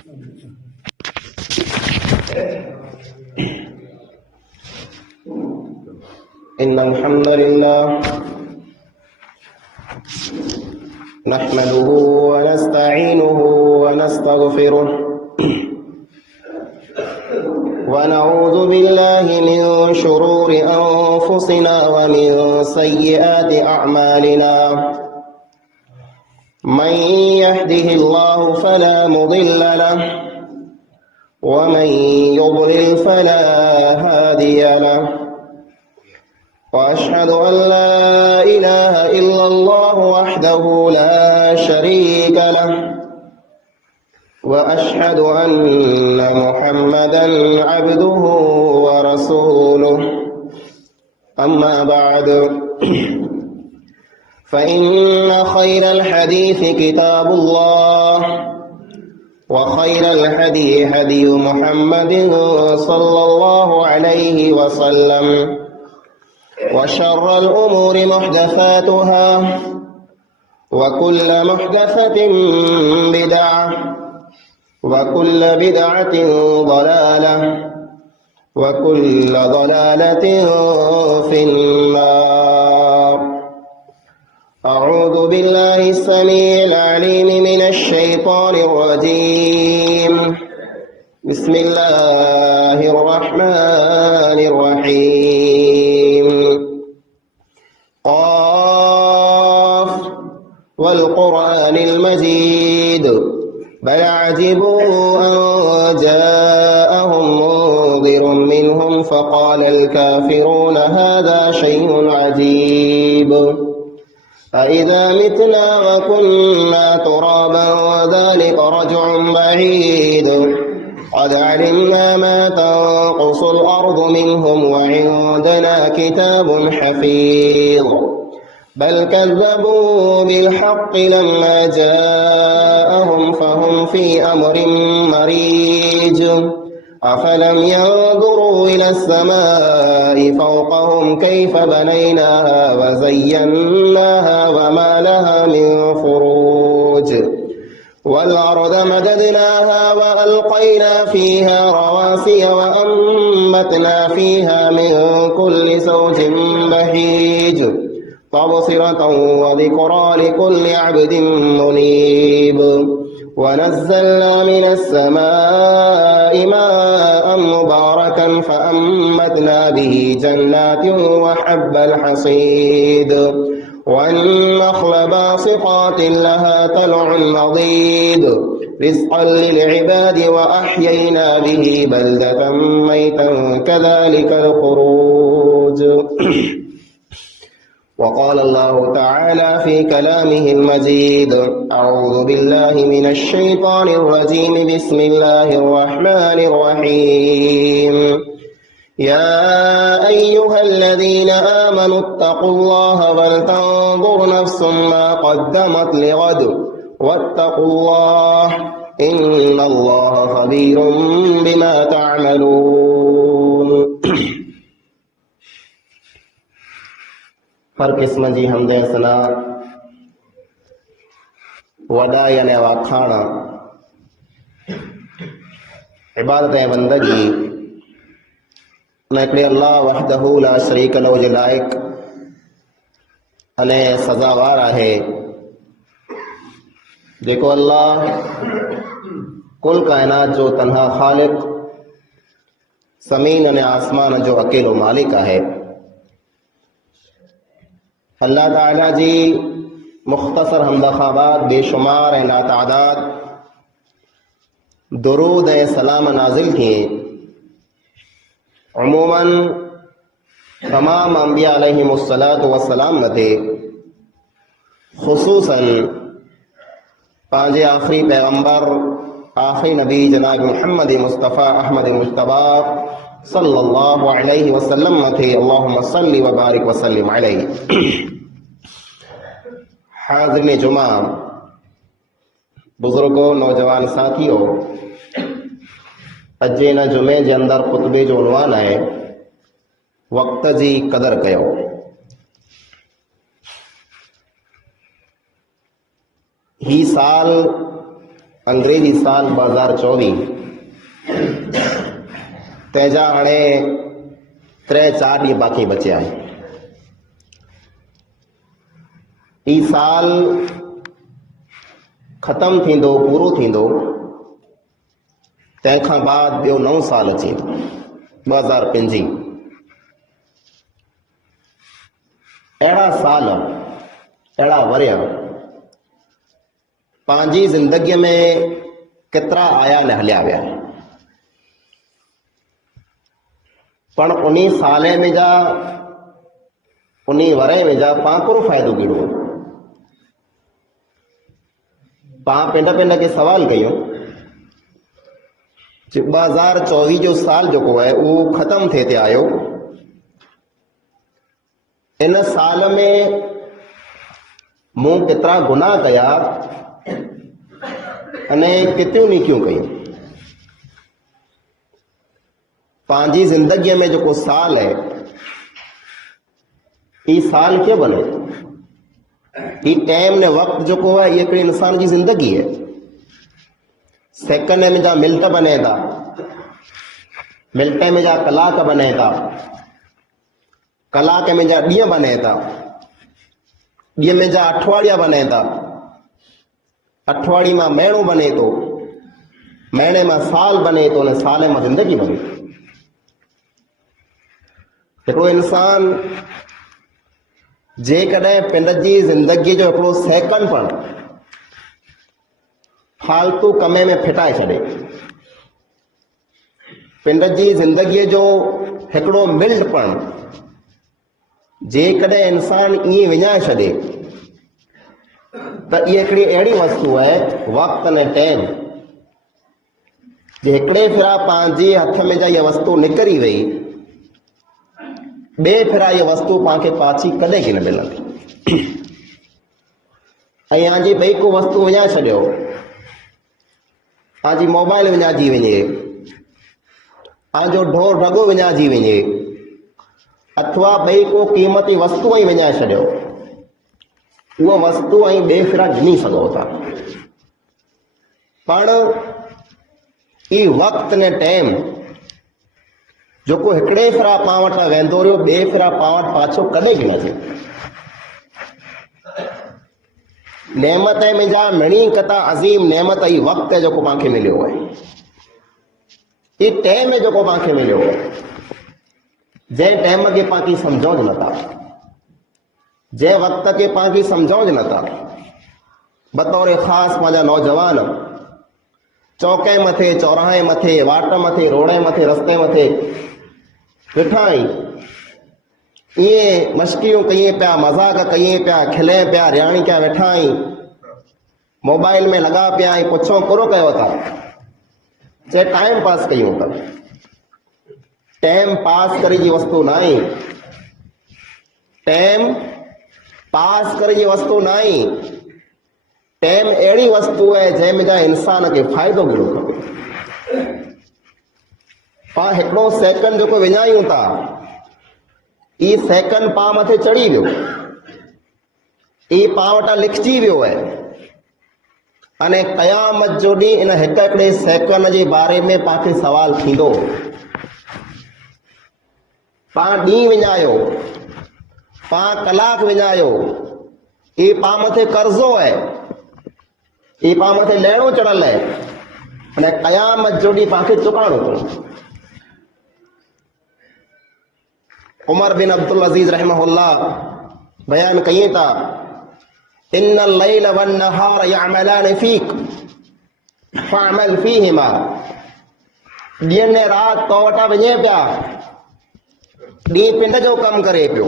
إن الحمد لله نحمده ونستعينه ونستغفره ونعوذ بالله من شرور أنفسنا ومن سيئات أعمالنا من يهده الله فلا مضل له ومن يضلل فلا هادي له وأشهد أن لا إله إلا الله وحده لا شريك له وأشهد أن محمدا عبده ورسوله أما بعد فإن خير الحديث كتاب الله وخير الهدي هدي محمد صلى الله عليه وسلم وشر الأمور محدثاتها وكل محدثة بدعة وكل بدعة ضلالة وكل ضلالة في النار. أعوذ بالله السميع العليم من الشيطان الرجيم. بسم الله الرحمن الرحيم. قاف والقرآن المجيد بل عجبوا أن جاءهم منذر منهم فقال الكافرون هذا شيء عجيب أإذا متنا وكنا ترابا وذلك رجع بعيد قد علمنا ما تنقص الأرض منهم وعندنا كتاب حفيظ بل كذبوا بالحق لما جاءهم فهم في أمر مريج أفلم ينظروا إلى السماء فوقهم كيف بنيناها وزيناها وما لها من فروج والأرض مددناها وألقينا فيها رواسي وأنبتنا فيها من كل زوج بهيج تبصرة وذكرى لكل عبد منيب ونزلنا من السماء ماء مباركا فأنبتنا به جنات وحب الحصيد والنخل باسقات لها طلع نضيد رزقا للعباد وأحيينا به بلدة ميتا كذلك الخروج. وقال الله تعالى في كلامه المجيد أعوذ بالله من الشيطان الرجيم بسم الله الرحمن الرحيم. يا أيها الذين آمنوا اتقوا الله ولتنظر نفس ما قدمت لغد واتقوا الله إن الله خبير بما تعملون. हर किस्म जी हमदे सना वडा याने वाखाना इबादत ऐं बंदगी न हिकिड़े अल्लाह वहदहू ला शरीक लहू जे लाइक़ अने सज़ावार आहे जेको अल्लाह कुल काइनात जो तन्हा ख़ालिक़ ज़मीन अने आसमान जो अकेलो मालिक आहे। अल्लाह ताला जी मुख़्तसर हमदख़ाबाद बेशुमार ऐं नातादाद दुरूद ऐं सलाम नाज़िल थिए उमूमन तमाम अंबिया अलैहिमुस्सलातु वस्सलाम मथे ख़ुसूसन पंहिंजे आख़िरी पैगंबर आख़िरी नबी जनाब मुहम्मद मुस्तफ़ा अहमद मुश्तबा सल्लल्लाहु अलैहि वसल्लम मथे अल्लाहुम्मा सल्लि व बारिक व सल्लिम अलैहि। हाज़िरीन जुमा, बुजुर्गों, नौजवान साथियों, अॼु हिन जुमे जे अंदरि ख़ुतबे जो उनवान आहे वक़्त जी क़दर कयो। ही साल अंग्रेजी साल 2024 तंहिंजा हाणे 3-4 ॾींहं बाक़ी बचिया आहिनि। ई साल ख़तम थींदो, पूरो थींदो, तंहिंखां बाद ॿियो नओं साल अचे 2025। अहिड़ा साल, अहिड़ा वरिया पंहिंजी ज़िंदगीअ में केतिरा आया न हलिया विया, पण उन साले में जा, उन वरे में जा पाण कहिड़ो फ़ाइदो कहिड़ो। पाण पंहिंजा खे सवाल कयूं, 2024 जो साल जेको आहे उहो ख़तम थिए ते आयो। इन साल में मूं केतिरा गुनाह कया अने केतिरियूं नेकियूं कयूं। पंहिंजी ज़िंदगीअ में जेको साल है, ई साल कीअं बने? ई टाइम ने वक्त जेको आहे, ये हिकिड़े इंसान जी ज़िंदगी है। सेकंड में जा मिनट बने था, मिनट में जा कलाक बने था, कलाक में जा ॾींहं बने था, ॾींहं में जा अठवाड़िया बने था, अठवाड़ी मां महीनो बने थो, महीने मां साल बने थो, ने साल मां ज़िंदगी बने थी। हिकिड़ो इंसान जेकॾहिं पंहिंजी ज़िंदगी जो हिकिड़ो सेकंड पण फालतू कमे में फिटाए छॾे, पंहिंजी ज़िंदगीअ जो हिकिड़ो मिनट पण जेकॾहिं इंसान ईअं विञाए छॾे, त इहा हिकिड़ी अहिड़ी वस्तु आहे, वक़्त ने टाइम, जे हिकिड़े फिरा पंहिंजे हथ में जा इहा वस्तु निकिरी वई, ॿिए फिरा इहा वस्तु पाण खे पाछी कॾहिं की न मिलंदी। ऐं हाजी ॿई को वस्तु विञाए छॾियो, हाजी मोबाइल विञाइजी वञे, हाजो ढोर ढगो विञाइजी वञे, अथवा ॿई को क़ीमती वस्तु ई विञाए छॾियो, उहा वस्तु ऐं ॿिए फिरा गिनी सघो था। पण ई वक़्त ने टाइम जेको हिकिड़े फिरा पाण वटां वेंदो रहियो, ॿिए फिरा पाण वटि पाछो कॾहिं बि न थियो। नेमत में जा मणी कता अज़ीम नेमत ई वक़्त है जेको पाण खे मिलियो आहे, ई टाइम जेको पाण खे मिलियो आहे, जंहिं टाइम खे पाण खे सम्झूं नथा, जंहिं वक़्त खे पाण खे सम्झूं नथा। बतौर ख़ासि पंहिंजा नौजवान चौके मथे, चौराहे मथे, वाट मथे, रोडे मथे, रस्ते मथे वेठा आहियूं, इएं मस्कियूं कयूं पिया, मज़ाक कयूं पिया, खिले पिया, रियाणी पिया वेठा आहियूं, मोबाइल में लॻा पिया आहियूं, पुछो पूरो कयो था, चाहे टाइम पास कयूं था। टाइम पास करे जी वस्तु न आहे, टाइम पास करे जी वस्तु न आहे। टाइम अहिड़ी वस्तु है जंहिंमें जा इंसान खे फ़ाइदो मिलो खपे। पाण हिकिड़ो सेकंड जेको विञायूं था, ई सेकंड पाण मथे चढ़ी वियो, ई पाण वटां लिखिजी वियो आहे, अने क़यामत जो ॾींहुं इन हिकिड़े सेकंड जे बारे में पाण खे सवाल थींदो। पाण ॾींहुं विञायो, पाण कलाक विञायो, ई पाण मथे कर्ज़ो आहे, ई पाण मथे लहिणो चढ़ल आहे, अने क़यामत जो ॾींहुं पाण खे चुकाइणो पवंदो। उमर बिन अब्दुल अजीज रहमहुल्लाह बयान कई था, इन्नल लैल वन नहार यअमलान फीक फअमल फीहिमा। ॾींहं ने राति तो वटां वञे पिया, ॾींहुं पिंड जो कमु करे पियो,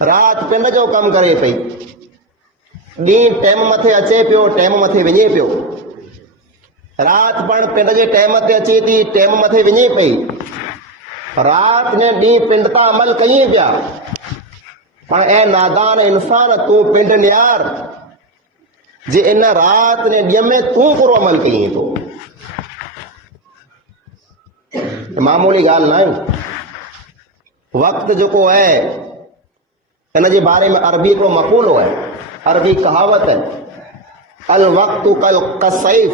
राति पिंड जो कमु करे पई, ॾींहुं टाइम मथे अचे पियो, टाइम मथे वञे पियो, राति पण पिंड जे टाइम ते अचे थी, टाइम मथे वञे पई, रात ने ॾींहुं पिंड तां अमल कई पिया। पर ऐ नादान इंसान, तूं पिंड नियार जे इन रात ने ॾींहं में तूं पूरो अमल कई थो। मामूली ॻाल्हि न आहे। वक़्त जेको है इन जे बारे में अरबी हिकिड़ो मक़ूलो है, अरबी कहावत है, अल वक्तु कल कसैफ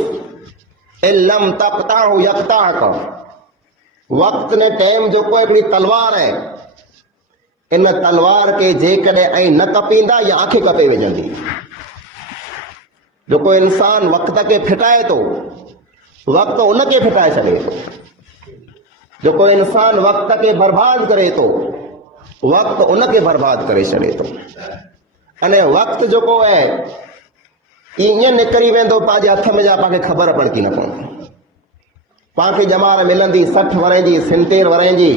इल्लम तक़ताहु यक़ताक। वक्त ने टाइम जो को हिकिड़ी तलवार है, इन तलवार के जेकॾहिं ऐं न कपींदा या आंखें कपे विझंदी। जो को इंसान वक्त के फिटाए तो वक्त उनके फिटाए छॾे थो। जो को इंसान वक्त के बर्बाद करे तो वक्त उनके बर्बाद करे छॾे थो। अने वक्त जो को है ईअं निकिरी वेंदो पंहिंजे हथ में, जा पाण ख़बर पड़ती न पवंदी। पाण खे ॼमार मिलंदी 60 वरे जी 70 वरे जी,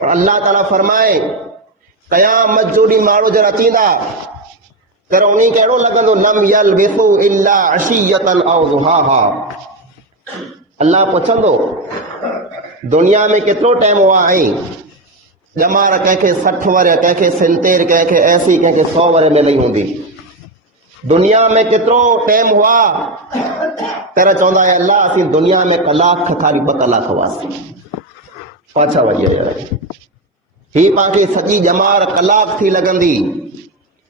पर अल्लाह ताला फरमाए क़यामत जो ॾींहुं माण्हू जरा अचींदा तर उन्हीं खे अहिड़ो लॻंदो लम यलबिसू इल्ला अशियतन औ दुहाहा। अल्लाह पुछंदो दुनिया में केतिरो टाइम हुआ आई ॼमार कंहिंखे 60 वरे, कंहिंखे 70, कंहिंखे 80, कंहिंखे 100 वरे मिली हूंदी। दुनिया में केतिरो टाइम हुआ तर चवंदा अल्लाह असीं दुनिया में कलाक खाली 2 कलाक हुआसीं। पाछा वही ही पांखे सॼी ॼमार कलाक थी लॻंदी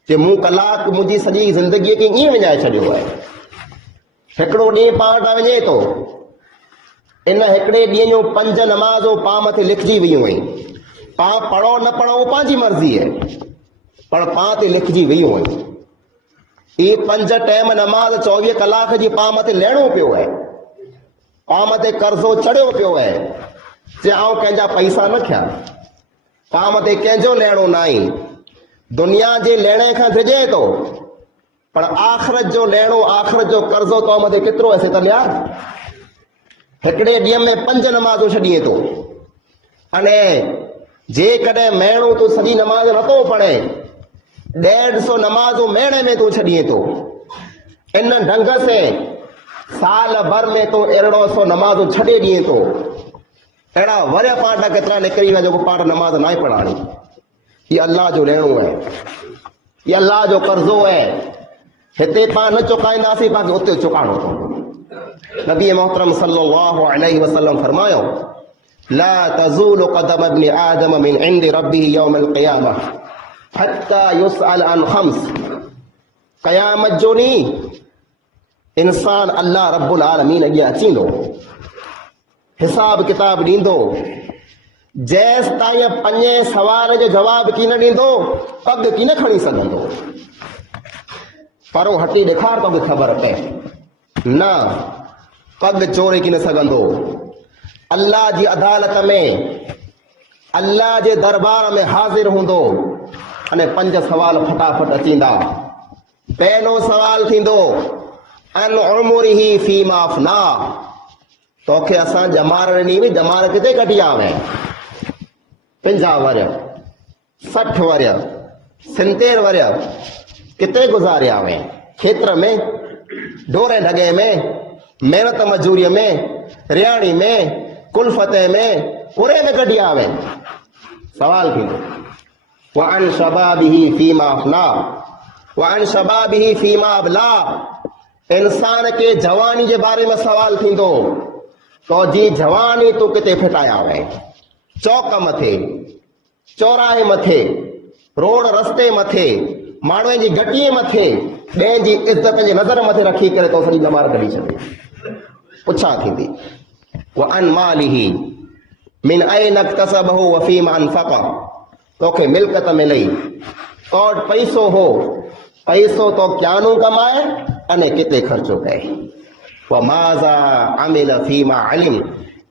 जे मूं कलाक मुंहिंजी सॼी ज़िंदगीअ खे ईअं विञाए छॾियो आहे। हिकिड़ो ॾींहुं पाण वटि वञे थो, इन हिकिड़े ॾींहं जूं 5 नमाज़ूं पाण मथे लिखजी वियूं आहिनि। पाण पढ़ो न पढ़ो उहो पंहिंजी मर्ज़ी आहे, पर पाण ते लिखजी वियूं आहिनि। ये 5 टाइम नमाज 24 कलाक जी पाण मथे लेणो पियो आहे। पाण मथे कर्ज़ो चढ़ियो पियो आहे जे आउं कंहिंजा पैसा न खिया, पाण मथे कंहिंजो लेणो न आहे। दुनिया जे लेणे खां ड्रिजे थो, पर आख़िरत जो लेणो, आख़िरत जो कर्ज़ो तो मथे केतिरो आहे त यार। हिकिड़े ॾींहं में 5 नमाज़ूं छॾीए थो, अने जेकॾहिं महिनो तूं सॼी नमाज़ नथो पढ़े 150 नमाज़ूं महीने में तूं छॾीए थो। इन ढंग से साल भर में तूं 150 नमाज़ूं छॾे ॾिए थो। अहिड़ा वरिया पाठ केतिरा निकिरी विया जेको पाठ नमाज़ न आहे पढ़ाणी। ये अल्लाह जो लेणो है, ये अल्लाह जो कर्ज़ो है। हिते पाण न चुकाईंदासीं, पाण उते चुकाइणो पवंदो। नबी मोहतरम सल्लल्लाहु अलैहि वसल्लम फरमायो ला तज़ूलु क़दम इब्न आदम मिन इंदि रब्बिही यौमल क़ियामह हत्ता युसअल अन खम्स। क़यामत जो ॾींहुं इंसान अल्लाह रब्बुल आलमीन अॻियां अचींदो, हिसाब किताब ॾींदो। जेस ताईं 5 सवाल जो जवाब की न ॾींदो, पग की न खणी सघंदो। परो हटी ॾेखार तो ख़बर पए न, पग चोरे की न सघंदो। अल्लाह जी अदालत में, अल्लाह जे दरबार में हाज़िर हूंदो अने 5 सवाल फटाफट अचींदा। पहलो सवाल थींदो अन उमरिही फीमा अफना। तोखे असां ॼमार ॾिनी हुई, ॼमार किथे कढी आवे? 50 वरिया 60 वरिया 70 वरिया किथे गुज़ारिया हुए? खेत्र में, ढोरे ढगे में, मेहनत मजूरीअ में, रियाणी में, कुलफते में, पूरे में कढी आवे। सवाल थींदो वअन शबाबिही फीमा अफना वअन शबाबिही फीमा अबला। इंसान के जवानी जे बारे में सवाल थींदो तो जी जवानी तू किथे फिटाया हुए? चौक मथे, चौराहे मथे, रोड रस्ते मथे, माण्हुनि जी घटीअ मथे, ॿिए जी इज़त पंहिंजे नज़र मथे रखी करे तो सॼी ॼमार कढी छॾे। पुछा थींदी वअन मालिही मिन ऐन इक्तसबहु व फीमा अनफ़क़। तोखे मिल्कत मिलई, तो वटि पैसो हो, पैसो तो क्यानो कमाए अने किथे ख़र्चो कए। व माज़ा अमिल फीमा इल्म।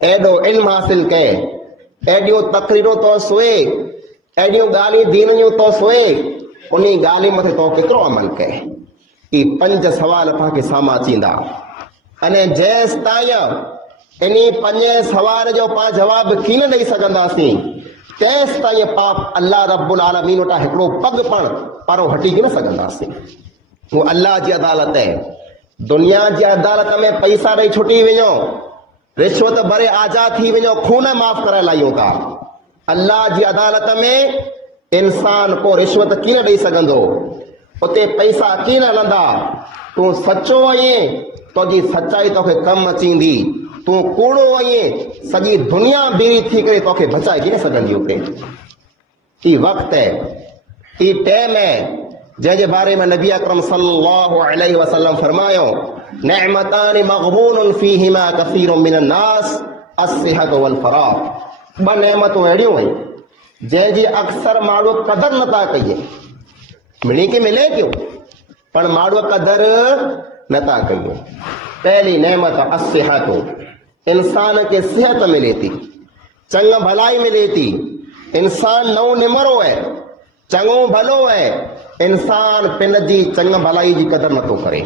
एॾो इल्म हासिल कए, एॾियूं तकरीरूं तो सोए, एॾियूं ॻाल्हियूं दीन जूं तो सोए, उन ॻाल्हि मथे तो केतिरो अमल कए। ई 5 सवाल पाण खे साम्हूं अचींदा अने जेसि ताईं इन 5 सवाल जो पाण जवाब की न ॾेई सघंदासीं, तेसि ताईं पाण अल्लाह रब्बुल आलमीन वटां हिकिड़ो पग परो हटी की न सघंदासीं। वो अल्लाह जी अदालत है। दुनिया जी अदालत में पैसा ॾेई छुटी वञो, रिश्वत भरे आज़ाद थी वञो, खून माफ़ कराए लायूं था। अल्लाह जी अदालत में इंसान को रिश्वत की न ॾेई सघंदो, उते पैसा की न हलंदा। तूं सचो आहीं तो जी सच्चाई तोखे कम अचींदी, तूं कूड़ो आहीं सॼी दुनिया बीरी थी करे तोखे बचाए की न सघंदी। उते ई वक़्तु है, ई टाइम है जंहिंजे बारे में नबी अकरम सल्लल्लाहु अलैहि वसल्लम फरमायो, नेमतान मग़बूनुन फीहिमा कसीरुम मिनन नास अस्सिहत वल फराग़। ॿ नेमतूं अहिड़ियूं आहिनि जंहिंजी अक्सर माण्हू क़दर नथा कजे। मिली के मिले क्यों, पर माण्हू क़दर नथा कयूं। पहली नेमत अस्सिहत, इंसान के सेहत मिले थी, चंग भलाई मिले थी। इंसान नओं निमरो है, चङो भलो है, इंसान पिन जी चंग भलाई जी क़दर नथो करे।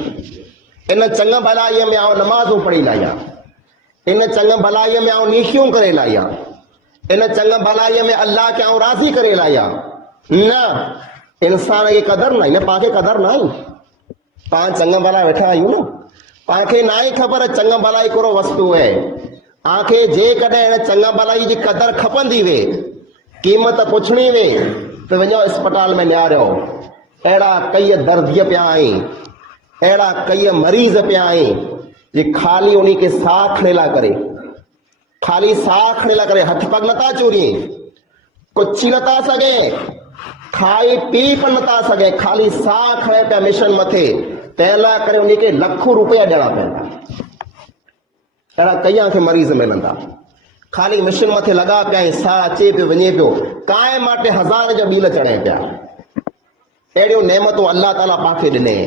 इन चंग भलाई में आउं नमाज़ूं पढ़ी लाहियां, इन चंग भलाई में आउं नीकियूं करे लाहियां, इन चंग भलाई में अल्लाह के आउं राज़ी करे लाहियां। न, इंसान खे क़दर न आहे, न पाण खे क़दर न आहे। पाण चंग भला वेठा आहियूं न, पाण खे न आहे ख़बर चंग भलाई कहिड़ो वस्तु आहे। आंखे जेकॾहिं हिन चंग भलाई जी क़दर खपंदी वे, क़ीमत पुछणी वे, त वञो अस्पताल में निहारियो, अहिड़ा कई दर्दीअ पिया आहिनि, अहिड़ा कई मरीज़ पिया आहिनि जे ख़ाली उन्ही खे साह खणे लाइ करे, ख़ाली साह खणे लाइ करे हथ पग नथा चूरी, कुझु नथा सघे, खाई पी पण नथा सघे, ख़ाली साह खणे पिया मिशन मथे, तंहिं लाइ करे उन्ही खे लखों रुपया ॾियणा पवंदा। अहिड़ा कई खे मरीज़ मिलंदा, खाली मिशन मथे लॻा पिया आहिनि, साह अचे पियो वञे पियो, कांए माटे हज़ार जा बिल चढ़े पिया। अहिड़ियूं नेमतूं अल्लाह ताला पाण खे ॾिने,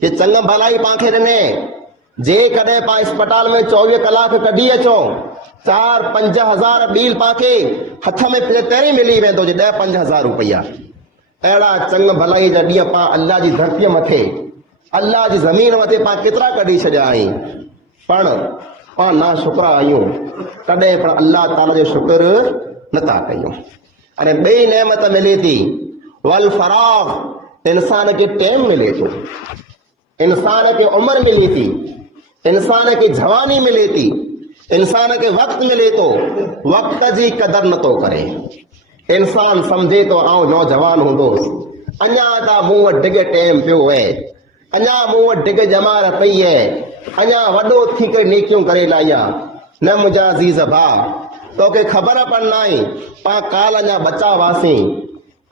जे चंग भलाई पाण खे ॾिने। जेकॾहिं पाण अस्पताल में 24 कलाक कढी अचो, 4-5 हज़ार बिल पाण खे हथ में पहिरीं मिली वेंदो, जे 10-5 हज़ार रुपया। अहिड़ा चंग भलाई जा ॾींहं पाण अल्लाह जी धरतीअ मथे, अल्लाह जी ज़मीन मथे पाण केतिरा कढी छॾिया आहिनि, पण पाण ना शुक्रा आहियूं, तॾहिं पण अल्लाह ताला जो शुक्र नथा कयूं। अने ॿई नेमत मिले थी, वल फराग़, इंसान खे टाइम मिले थो, इंसान खे उम्र मिले थी, इंसान खे जवानी मिले थी, इंसान खे वक्त मिले थो, वक्त जी क़दर नथो करे। इंसान सम्झे थो आउं नौजवान हूंदुसि, अञा त मूं वटि ढिघ टाइम पियो आहे, अञा मूं वटि ढिघ जमार पई आहे, अञा वॾो थी करे नेकियूं करे लाहियां। न मुंहिंजा अज़ीज़ भाउ, तोखे ख़बर पण न आहे, पाण काल अञा बचा हुआसीं,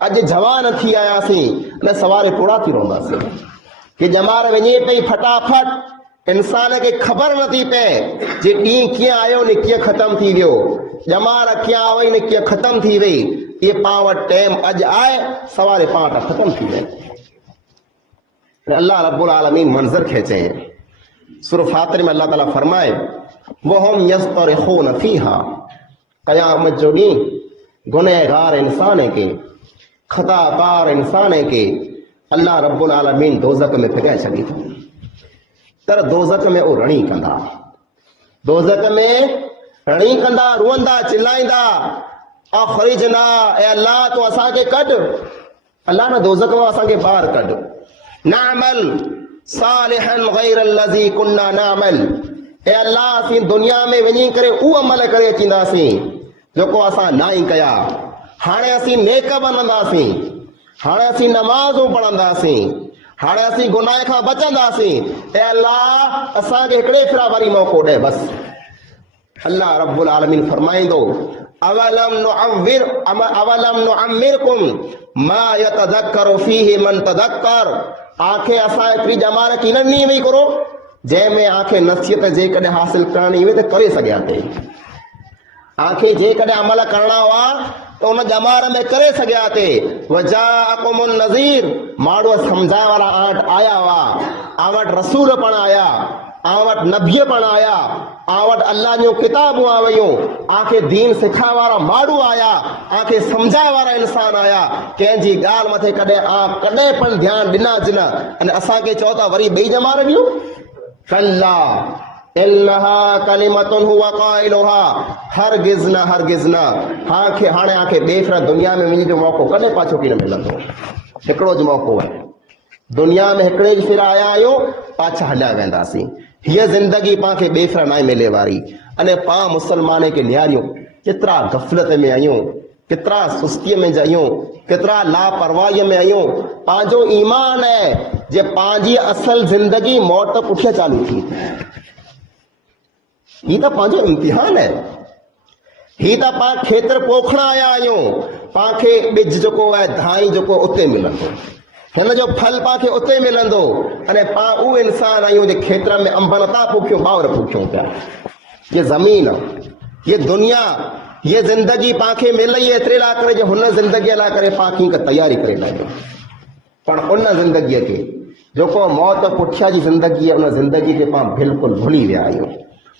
अॼु जवान थी आयासीं, अने सवारे पूरा थी रहंदासीं। कि जमार वञे पई फटाफट, इंसान खे ख़बर नथी पए जे ॾींहुं कीअं आयो ने कीअं ख़तम थी वियो, जमार कीअं आई ने कीअं ख़तम थी वई। ये पाण वटि टाइम अॼु आहे, सवारे पाण वटि ख़तम थी वई। अल्लाह रब्बुल आलमीन मंज़र खे चए, सूरह फातिर में अल्लाह ताला फरमाए, वहुम यस्तरिखून फीहा, क़यामत जो ॾींहुं गुनहगार इंसान के, खताकार इंसान के अल्लाह रब्बुल आलमीन दोज़ख में फिगाए छॾी थो। तर दोज़ख में उहो रणी कंदा, दोज़ख में रणी कंदा, रुअंदा, चिल्लाईंदा, अख़रिजना, ए अल्लाह तो असांखे कढ, अल्लाह न दोज़ख मां असांखे ॿाहिरि कढ, नअमल सालिहन गैर लज़ी कुन्ना नअमल, ए अल्लाह असीं दुनिया में वञी करे उहो अमल करे अचींदासीं जेको असां ना ई कया। हाणे असीं नेक बनंदासीं, हाणे असीं नमाज़ूं पढ़ंदासीं, हाणे असीं गुनाह खां बचंदासीं। ए अल्लाह असांखे हिकिड़े फिरा वरी मौक़ो ॾे बस। अल्लाह रब्बुल आलमीन फरमाईंदो, अवलम नुअम्मिरकुम मा यतदक्करु फीहि मन तदक्कर, आंखे असां एतिरी जमानत की न ॾिनी हुई करो जंहिंमें आंखे नसीहत जेकॾहिं हासिल करणी हुई त करे सघिया थे। आंखे जेकॾहिं अमल करणा हुआ त उन जमार में करे सघिया थे। वजाअकुमुन नज़ीर, माण्हू सम्झाइण वारा वटि आया हुआ, आ वटि रसूल पण आया, आ वटि नबी पण आया, आ वटि अल्लाह जूं किताबूं आ वयूं, आंखे दीन सिखाइण वारा माण्हू आया, आंखे सम्झाइण वारा इंसान आया। कंहिंजी ॻाल्हि मथे कॾहिं पण ध्यानु ॾिनासीं न, अने असांखे चओ था वरी ॿई जमार ॾियूं। कल्ला इन्नहा कलिमतुन हुवा क़ाइलुहा, हरगिज़ न, हरगिज़ न। हाणे आंखे ॿिए फिर दुनिया में वञण जो मौक़ो कॾहिं पाछो की न मिलंदो, हिकिड़ो ज मौक़ो आहे। दुनिया में हिकिड़े ज फिर आया आहियूं, पाछा हलिया वेंदासीं। हीअ ज़िंदगी पाण खे ॿिए फिर न मिले वारी। अने पाण मुसलमान खे निहारियूं, केतिरा गफ़लत में आहियूं, केतिरा सुस्तीअ में आहियूं, केतिरा लापरवाहीअ में आहियूं। पंहिंजो ईमान आहे जे पंहिंजी असल ज़िंदगी मौत पुठियां चालू थी। ही त पंहिंजो इम्तिहान आहे, ही त पाण खेतर पोखण आया आहियूं, पाण खे ॿिज जेको आहे धाई जेको उते मिलंदो। हिन जो फल पाखे उते मिलंदो अने पाण उहे इंसान आहियूं जे खेत्र में अंब नथा पोखियूं ॿावर पोखियूं पिया। ये ज़मीन, ये दुनिया, ये ज़िंदगी पाखे मिलई एतिरे लाइ करे जो हुन ज़िंदगीअ लाइ करे पाण कीअं तयारी करे लाहियूं। पर उन ज़िंदगीअ खे जेको मौत पुठियां जी ज़िंदगी आहे उन ज़िंदगी खे पाण बिल्कुलु भुली विया आहियूं।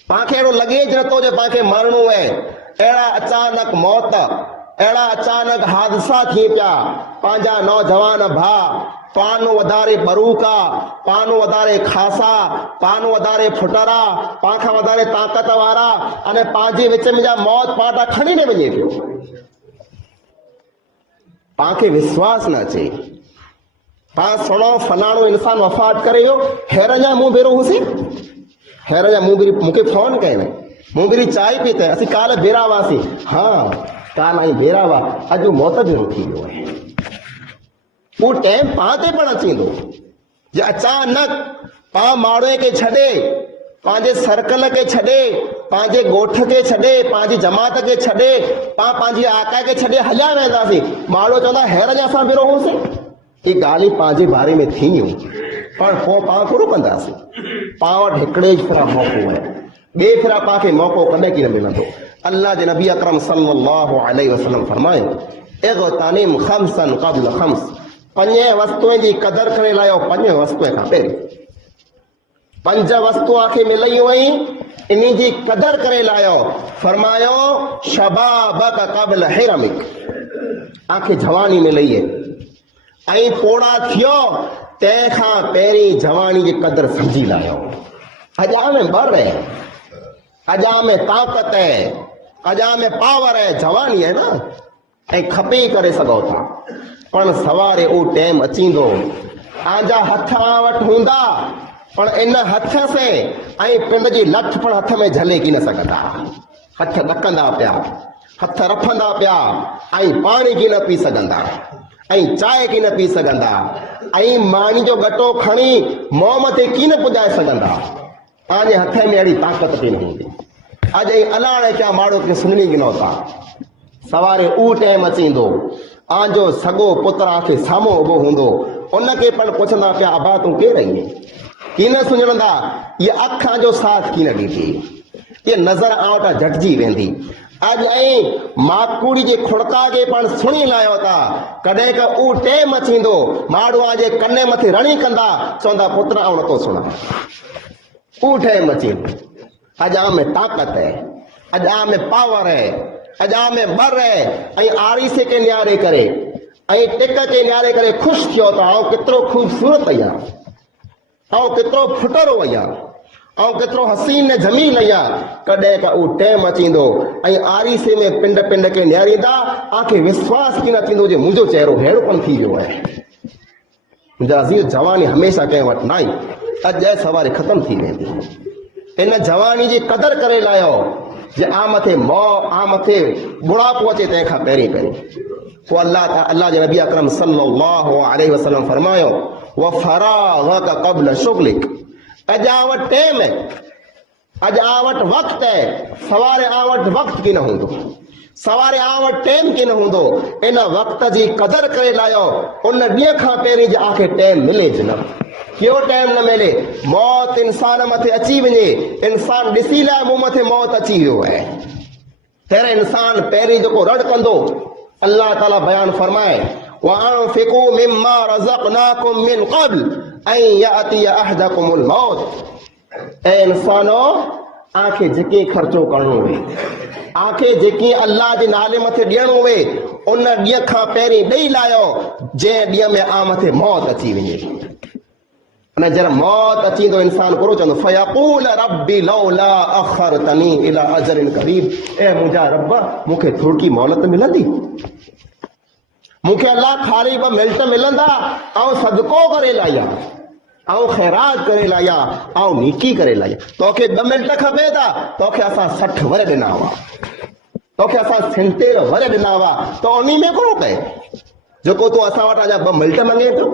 पाखे अहिड़ो लॻे ज नथो जो पाखे मरणो आहे। अहिड़ा अचानक मौत, अहिड़ा अचानक हादसा थिए पिया। पंहिंजा नौजवान भाउ पानो वधारे बरूका, पानो वधारे खासा, पानो वधारे फुटरा, पाखा वधारे ताक़त वारा अने पंहिंजे विच में जा मौत पाटा खणी न वञे पियो। पाखे विश्वास न अचे। पाण सुणो फलाणो इंसान वफ़ात करे वियो, हैर जा मूं भेरो हुसी, हैर जा मूं मूंखे फोन कयो, मूं भेरी चांहि पी अथई, असीं काल्ह भेरा हुआसीं। हाँ काल्ह आई भेरा हुआ, अॼु मौत जो थी वियो आहे। वो टाइम पाण ते पण अची वेंदो जे अचानक पाण माण्हूअ खे छॾे, पंहिंजे सर्कल खे छॾे, पंहिंजे ॻोठ खे छॾे, पंहिंजी जमात खे छॾे, पाण पंहिंजी आका खे छॾे हलिया वेंदासीं। माण्हू चवंदा हैर जा असां भेरो हुआसीं। ये ॻाल्हियूं पंहिंजे बारे में थींदियूं, पर पोइ पाण थोरो कंदासीं। पाण वटि हिकिड़े ई फिरा मौक़ो आहे, ॿिए फिरा पाण खे मौक़ो कॾहिं की न मिलंदो। अल्लाह जे नबी अकरम सल्लल्लाहु अलैहि वसल्लम फरमायो, इग़्तनिम खम्सन क़ब्ल खम्स, 5 वस्तुअ जी कदर करे लायो 5 वस्तुअ खां पहिरीं। 5 वस्तु आखे मिलयूं आहिनि, इन जी कदर करे लायो। फरमायो शबाबक क़ब्ल हिरमिक, आखे जवानी मिलई है ऐं पोड़ा थियो तंहिंखां पहिरीं जवानी जी कदर समझी लायो। अजा में बर है, अजा में ताक़त है, अजा में पावर है, जवानी है ना, ऐं खपे करे सघो था। पण सवारे उहो टाइम अचींदो, आजा हथ वटि हूंदा, पण इन हथ से ऐं पिंड जी लठ पण हथ में झले की न सघंदा। हथ ॾकंदा पिया, हथ रफंदा पिया, ऐं पाणी की न पी सघंदा, ऐं चांहि की न पी सघंदा, ऐं मानी जो गटो खणी मोह मथे की न पुॼाए सघंदा। पंहिंजे हथ में अहिड़ी ताक़त की न हूंदी। अॼु अलाणे क्या माण्हू खे सुञणी गिनो था। सवारे उहो टाइम अचींदो, आंजो सॻो पुत्र आखे साम्हूं उभो हूंदो, उनखे पण पुछंदा पिया अबा तूं केरु आहीं, की न सुञणंदा। ये अखां जो साथ की न ॾींदी, ये नज़र आं वटां झटिजी वेंदी। अॼु ऐं माकुड़ी जे खुड़का खे पाण सुणी लाहियो था। कॾहिं का उहो टाइम अचींदो, माण्हू आजे कन्ने मथे रणी कंदा, चवंदा पुत्र आउं नथो सुणां। उहो टाइम अचींदो। अॼु आं में ताक़त है, अॼु आं में पावर है, अजा में बर है, ऐं आरीसे के न्यारे करे, ऐं टिक के न्यारे करे ख़ुशि थियो त आउं केतिरो ख़ूबसूरत आहियां, आउं केतिरो फुटरो आहियां, आउं केतिरो हसीन ऐं जमील आहियां। कॾहिं का उहो टाइम अचींदो ऐं आरीसे में पिंड पिंड के न्यारींदा, आंखे विश्वास की न थींदो जे मुंहिंजो चहिरो अहिड़ो थी वियो आहे। मुंहिंजा अज़ीज़ जवानी हमेशह कंहिं वटि न आई, अॼु सवारे ख़तम थी वेंदी। इन जवानी जी कदर करे लायो जे आ मथे बुढ़ापो अचे तंहिंखां पहिरीं पहिरीं। पोइ अल्लाह जे नबी अकरम सल्लल्लाहु अलैहि वसल्लम फरमायो व फराग़क क़ब्ल शुग़लिक, अॼु आ वटि टाइम है, अॼु आ वटि वक़्तु है। सवारे आ वटि वक़्तु की न हूंदो, सवारे आ वटि टाइम की न हूंदो। इन वक़्त जी कदर करे लायो, उन ॾींहं खां पहिरीं जे आखे टाइम मिले ज न, क्यों टाइम न मिले। मौत इंसान मथे अची वञे, इंसान ॾिसी लाइ मूं मथे मौत अची वियो है, तेरे इंसान पहिरीं जेको रड़ कंदो। अल्लाह ताला बयान फरमाए वअनफिकू मिम्मा रज़क़नाकुम मिन क़ब्ल अन यातिया अहदकुमुल मौत। ऐ इंसानो, आंखे जेके ख़र्चो करणो हुए, आंखे जेके अल्लाह जे नाले मथे ॾियणो हुए, उन ॾींहं खां पहिरीं ॾेई लायो जंहिं ॾींहं में आ मथे मौत अची वञे। अने जॾहिं मौत अचींदो इंसान पूरो चवंदो फयक़ूल रब्बी लौला अख़रतनी इला अजरिन करीब, ए मुंहिंजा रब मूंखे थोड़ी मोहलत मिलंदी, मूंखे अल्लाह खाली 2 मिंट मिलंदा, ऐं सदको करे लाया, ऐं ख़ैरात करे लाया, ऐं नीकी करे लाया। तोखे 2 मिंट खपे था, तोखे असां 60 वर ॾिना हुआ, तोखे असां 70 वर ॾिना हुआ, तो उन में कोन पए जेको तूं असां वटां जा 2 मिंट मंगे थो।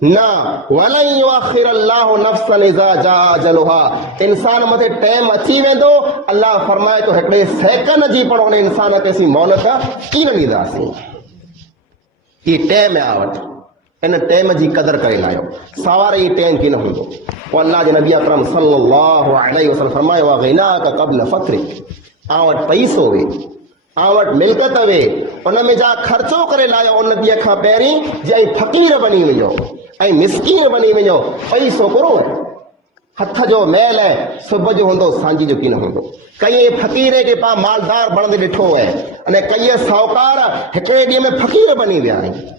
ना वलन युअखिरल्लाहु नफ्सन इज़ा जाअ अजलुहा, इंसान मथे टाइम अची वेंदो, अल्लाह फरमाए तो हिकिड़े सेकंड जी पण उन इंसान खे असीं मोहलत की न ॾींदासीं। ये टाइम है आ वटि, इन टाइम जी कदर करे लायो। सवारे ही टाइम की न हूंदो। पोइ अल्लाह जे नबी अकरम सल्लल्लाहु अलैहि वसल्लम फरमायो आहे ग़िनाका क़ब्ल फ़त्रिक, आं वटि पैसो वे, आं वटि मिल्कत वे, उन में जा ख़र्चो करे लायो उन ॾींहं खां पहिरीं जे फ़क़ीर बणी वञो ऐं मिस्कीन बणी वञो। पैसो कोरो हथ जो मैल है, सुबह जो हूंदो सांझी जो की न हूंदो। कई फ़क़ीर के पा मालदार बणंदे ॾिठो है अने कई साहूकार हिकिड़े ॾींहं में फ़क़ीर बणी विया आहिनि।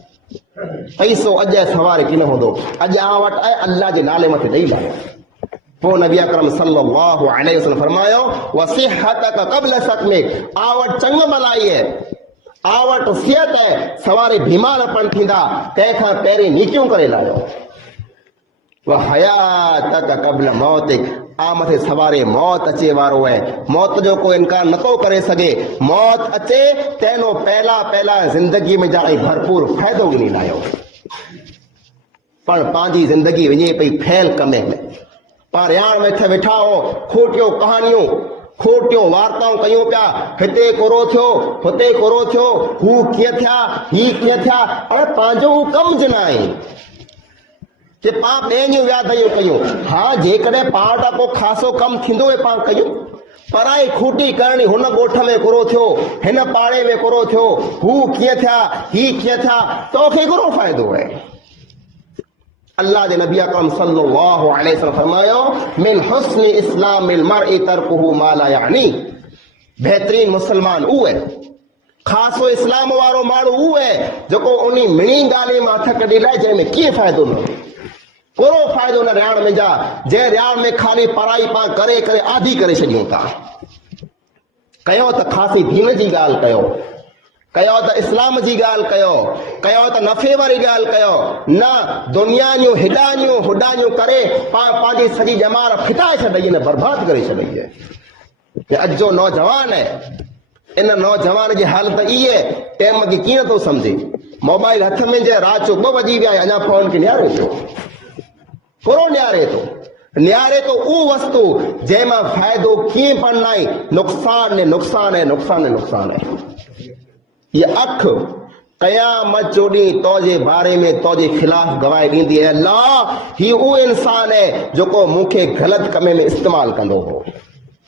पैसो अॼु सवार की न हूंदो। अॼु आं वटि आहे, अल्लाह जे नाले मथे ॾेई लायो। पोइ नबी अकरम सल्लल्लाहु अलैहि वसल्लम फरमायो वसिहतक क़ब्ल सकमिक, आं वटि चंग मलाई है, आं वटि सिहत है, सवारे बीमार पण थींदा, तंहिंखां पहिरीं नीकियूं करे लायो। हयातक क़ब्ल मौतिक, आ मथे सवारे मौत अचे वारो है, मौत जो कोई इनकार नथो करे सघे। मौत अचे तैनो पहला पहला जिंदगी में जाए भरपूर फायदो गिनी लायो। पण पंहिंजी जिंदगी वञे पई फैल कमे में, पाण रियाण वेठे वेठा हो, खोटियो कहानियूं खोटियो वार्ताऊं कयूं पिया, हिते कोरो थियो हुते कोरो थियो, हू कीअं थिया ही कीअं थिया, अरे पंहिंजो हू कम ज न आहे कि पां ॿियनि जूं व्याधियूं कयूं। हा जेकॾहिं पाण वटां को ख़ासो कमु थींदो आहे पाण कयूं, पराई खूटी करणी, हुन ॻोठ में कोरो थियो, हिन पाड़े में कोरो थियो, हू कीअं थिया ही कीअं थिया, तोखे घणो फ़ाइदो आहे। अल्लाह जे नबी अकरम सल्लल्लाहु अलैहि वसल्लम फरमायो मिन हुस्न इस्लामिल मर्इ तरकुहु मा ला यानी, बेहतरीन मुसलमान उहो आहे, ख़ासो इस्लाम वारो माण्हू उहो आहे जेको उन मिणी ॻाल्हि मां हथ कढी लाइ जंहिंमें कीअं फ़ाइदो न, कोरो फ़ाइदो न रियाण में जा, जंहिं रियाण में ख़ाली पढ़ाई पाण करे करे आदी करे छॾियूं था। कयो त ख़ासी दीन जी ॻाल्हि कयो, कयो त इस्लाम जी ॻाल्हि कयो, कयो त नफ़े वारी ॻाल्हि कयो, न दुनिया जूं हिॾाणियूं हुॾाणियूं करे पाण पंहिंजी सॼी ॼमार फिटाए छॾी न बर्बाद करे छॾी आहे। अॼु जो नौजवान है, इन नौजवान जी हालत इहे टाइम की कीअं थो सम्झे, मोबाइल हथ में जे रात जो 2 बजी विया अञा फोन खे निहारे थो, कोरो निहारे तो उहो वस्तु जंहिंमां फ़ाइदो कीअं पण न आहे, नुक़सान ने नुक़सान है, नुक़सान ने नुक़सान है। ये अख क़यामत जो ॾींहुं तोजे बारे में तोजे खिलाफ़ गवाही ॾींदी है, अल्लाह ही उहो इंसान है जेको मूंखे ग़लति कमे में इस्तेमालु कंदो हो।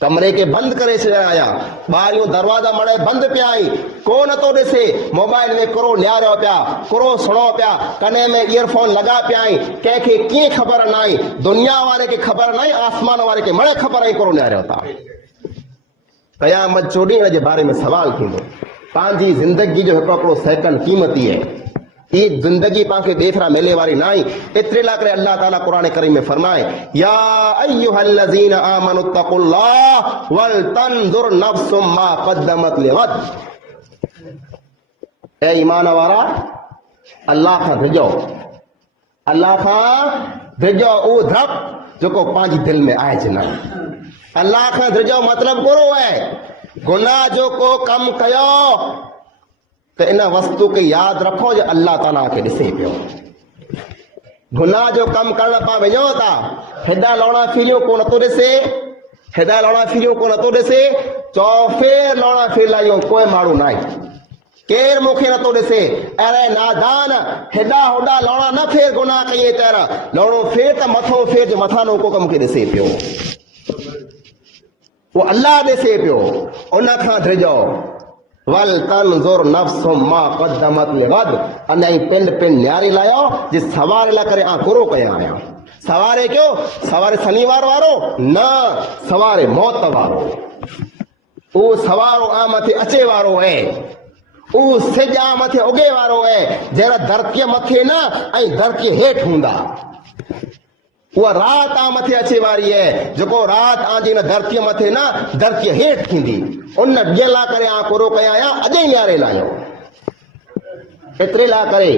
कमरे के बंद करे छॾिया आया, ॿाहिरियों दरवाजा मड़े बंद पिया आई, को नथो ॾिसे, मोबाइल में कोरो निहारियो पिया, कोरो सुणो पिया, कने में ईयरफोन लगा पिया आई, कंहिंखे कीअं ख़बर न आहे, दुनिया वारे खे ख़बर न आहे, आसमान वारे खे मड़े ख़बर आहे, कोरो निहारियो था। क़यामत जो ॾींहुं जे बारे में सवाल थींदो। पंहिंजी ज़िंदगी जो हिकिड़ो सेकंड क़ीमती है, ये जिंदगी पाके बेफरा मिले वाली नाई। इतने लाकर अल्लाह ताला कुरान करीम में फरमाए या अय्युहल्लज़ीना आमनु तक़ुल्लाह वल तंजुर नफ्सुम मा क़द्दमत लिगद, ए ईमान वारा अल्लाह का धिजो, अल्लाह का धिजो, वो धप जेको पंहिंजी दिल में आहे ज न। अल्लाह का धिजो मतलब गुरो है, गुनाह जो को कम कयो तो इन वस्तु के याद रखो जो अल्लाह ताला के ॾिसे पियो। गुनाह जो कम करण पा वञो था, हेॾा लौणा फीलियूं को नथो ॾिसे, हेॾा लौणा फीलियूं को नथो ॾिसे, चौफेर लौणा फीलायूं कोई माण्हू न आहे, केर मूंखे नथो ॾिसे। अरे नादान, हेॾा होॾा लौणा न फेर गुनाह कई तरह, लौणो फेर त मथो फेर जो मथां नो को मूंखे ॾिसे पियो, वो अल्लाह ॾिसे पियो। उन खां ड्रिजो वल तंजुर नफ्सुम मा क़द्दमत लिगद, अने पिंड पिंड न्यारी लायो जे सवारे ला करे आ कोरो कया आया। सवारे क्यों? सवारे शनिवार वारो न, सवारे मौत वारो। वो सवारो आ मथे अचे वारो है, वो सिज आ मथे उगे वारो है, जरा धरती मथे न ऐं धरती हेठ हुंदा। वो रात आ मथे अचे वारी है, जेको रात आंदी न धरती मथे न धरती हेठ थींदी। उन ॾींहं ला करे आ कोरो कया आया, अॼु न्यारे लायो। एतिरे ला करे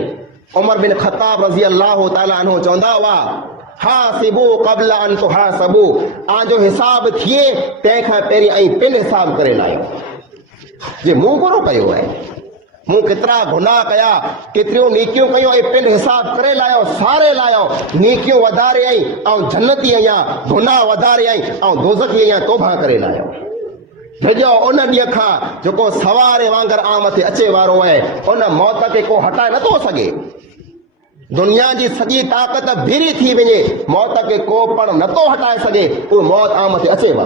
उमर बिन ख़त्ताब रज़ी अल्लाह ताला अन्हु चवंदा हुआ हासिबू क़ब्ल अन तुहासबू, आजो हिसाब थिए तंहिंखां पहिरीं ऐं पिन हिसाब करे लायो। जे मूं कोरो कयो आहे, मूं केतिरा गुनाह कया, केतिरियूं नीकियूं कयूं, ऐं पिन हिसाब करे लायो, सारे लायो, नीकियूं वधारे आई ऐं जन्नती आहियां, गुनाह वधारे आई ऐं दोज़खी आहियां, तौबा करे लायो। भिजो उन ॾींहं खां जेको सवारे वांगर आ मथे अचे वारो आहे, उन मौत खे को हटाए नथो सघे। दुनिया जी सॼी ताक़त भिरी थी वञे, मौत खे को पण नथो हटाए सघे, उहो मौत आम ते अचेवा।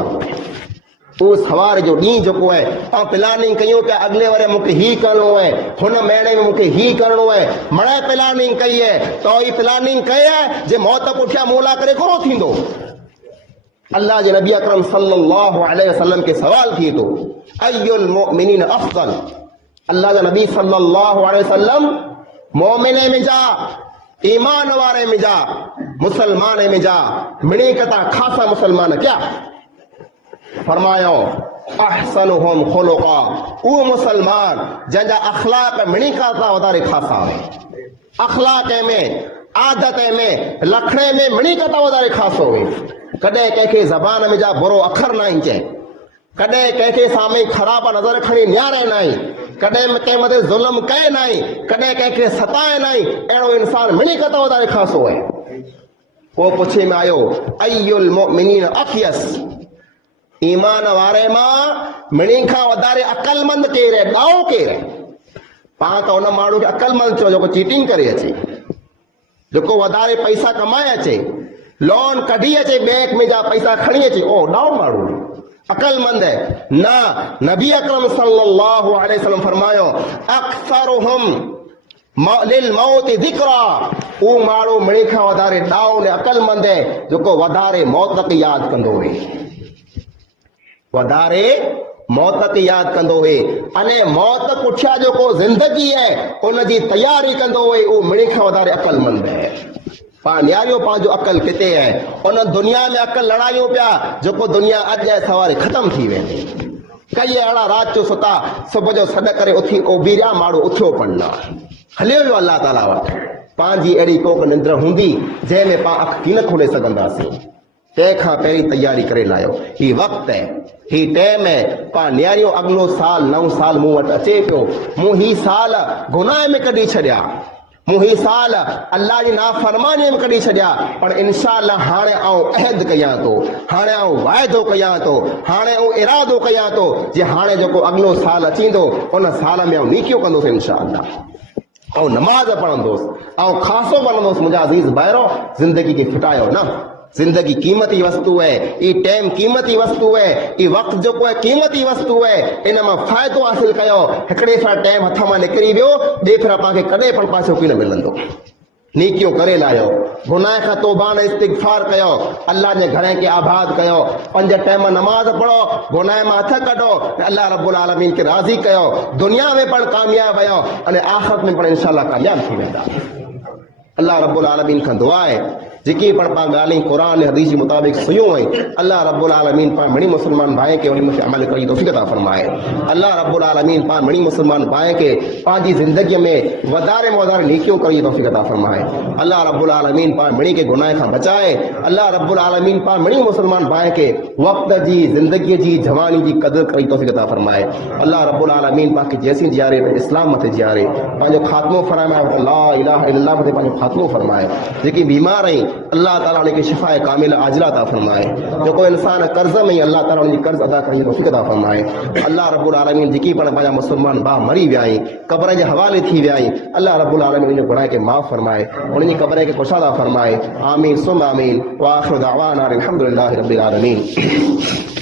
उहो सवार जो ॾींहुं जेको आहे ऐं प्लानिंग कयूं पिया, अॻिले वरे मूंखे ही करिणो आहे, हुन महीने में मूंखे ही करिणो आहे, मणे प्लानिंग कई आहे त ही प्लानिंग कई आहे जे मौत पुठियां मोला करे कोन थींदो। अल्लाह जे नबी अकरम सल्लल्लाहु अलैहि वसल्लम के सवाल थिए थो, अय्युल मुमिनीन अफज़ल। अल्लाह जा नबी सल्लल्लाहु अलैहि वसल्लम मोमिने में जा, ईमान वारे में जा, मुसलमान में जा, मिणी कता खासा मुसलमान क्या? फरमायो अहसनुहुम खुलुका, वो मुसलमान जंहिंजा अखलाक मिणी कता वधारे खासा आहे। अखलाक में, आदत में, लखणे में मिणी कता वधारे खासो हुए। कॾहिं कंहिंखे ज़बान में जा बुरो अखर न आहिनि चए, कॾहिं कंहिंखे साम्हूं ख़राब नज़र खणी निहारे न आई, कॾहिं कंहिं मथे ज़ुल्म कए न आई, कॾहिं कंहिंखे सताए न आई, अहिड़ो इंसान मिणी कता वधारे खासो आहे। पोइ पुछे में आयो अय्युल मुमिनीन अखयस, ईमान वारे मां मिणी खां वधारे अक़लमंद केरु आहे, ॾाओ केरु आहे? पाण त हुन माण्हू खे अक़लमंद चओ जेको चीटिंग करे अचे, जेको वधारे पैसा कमाए अचे, लोन कढी अचे, बैंक में जा पैसा खणी अचे, ओ ॾाओ माण्हू अक़लमंद है ना। नबी अकरम सल्लल्लाहु अलैहि वसल्लम फरमायो अक्सरुहुम लिल मौत ज़िक्रा, उहो माण्हू मिणी खां वधारे ॾाओ ने अक़लमंद है जेको वधारे मौत खे यादि कंदो हुए, वधारे मौत खे यादि कंदो हुए। अने मौत पुठियां जेको ज़िंदगी है उनजी तयारी कंदो हुए, उहो मिणी खां वधारे अक़लमंद है। पाण नियारियो पंहिंजो अकल किथे है, उन दुनिया में अकल लड़ायूं पिया जेको दुनिया अॼु ऐं सवारे ख़तम थी वेंदी। कई अहिड़ा राति जो सुता, सुबुह जो सॾ करे उथी ओबीरिया माण्हू उथियो पण न, हलियो वियो अल्लाह ताला वटि। पंहिंजी अहिड़ी कोक निंड हूंदी जंहिंमें पाण अखि कीन खोले सघंदासीं, तंहिंखां पहिरीं तयारी करे लायो। ही वक़्तु है, ही टाइम है, पाण नियारियो अॻिलो साल नओं साल मूं वटि अचे पियो, मूं ही साल गुनाह में कढी छॾिया, मूं ही साल अल्लाह जी नाफ़रमानी में कढी छॾिया, पर इंशाअल्लाह हाणे आऊं अहद कयां थो, हाणे आऊं वाइदो कयां थो, हाणे आऊं इरादो कयां थो जे हाणे जेको अॻिलो साल अचींदो उन साल में आऊं नीकियो कंदुसि इंशाअल्लाह, आऊं नमाज़ पढ़ंदुसि, आऊं खासो बनंदुसि। मुंहिंजा अज़ीज़ भाइरो, ज़िंदगी खे फिटायो न, जिंदगी कीमती वस्तु है, ये टाइम कीमती वस्तु है, ये वक्त जो है कीमती वस्तु है, इन में फायदो हासिल कयो। हिकड़े सां टाइम हथ में निकरी वियो, ॿिए भेरा पाण खे कॾहिं पण पाछो की न मिलंदो। नीकियो करे लायो, गुनाह खां तौबा ने इस्तिगफार कयो, अल्लाह जे घर के आबाद कयो, 5 टाइम नमाज पढ़ो, गुनाह में हथ कढो, अल्लाह रब्बुल आलमीन के राज़ी कयो, दुनिया में पण कामयाब आयो अने आखिरत में पण इंशाअल्लाह कामयाब थी वेंदा। अल्लाह रब्बुल आलमीन खां दुआ है जेकी पण पाण ॻाल्हियूं क़ुरान ऐं हदीस जे मुताबिक़ सयूं आहिनि, अल्लाह रब्बुल आलमीन पाण मिणी मुसलमान भाई के उन ते अमल करी तौफ़ीक़ अता फरमाए। अल्लाह रब्बुल आलमीन पाण मिणी मुसलमान भाई के पंहिंजी ज़िंदगीअ में वधारे में वधारे नेकियूं करी तौफ़ीक़ अता फरमाए। अल्लाह रब्बुल आलमीन पाण मिणी के गुनाह खां बचाए। अल्लाह रब्बुल आलमीन पाण मिणी मुसलमान भाई के वक़्त जी, ज़िंदगीअ जी, जवानी जी क़दर करी तौफ़ीक़ अता फरमाए। अल्लाह रब्बुल आलमीन पाण खे जैसी जियारे इस्लाम मथे जियारे, पंहिंजो ख़ात्मो फरमाए, ला इलाहा इल्लल्लाह मथे पंहिंजो ख़ात्मो फरमाए। जेकी बीमार आहिनि अल्लाह ताला उनके शिफाए कामिल आजिला अता फरमाए। जो इंसान कर्ज में अल्लाह ताला उनकी कर्ज अदा करने तौफ़ीक़ अता फरमाए। अल्लाह रब्बुल आलमीन जेकी पण पंहिंजा मुसलमान भाउ मरी विया आहिनि, क़ब्र जे हवाले थी विया आहिनि, अल्लाह रब्बुल आलमीन उन गुनाह के माफ़ फरमाए, उनजी क़ब्र के कुशादा फरमाए। आमीन सुम आमीन। व आखिरु दावाना अल्हम्दुलिल्लाहि रब्बिल आलमीन।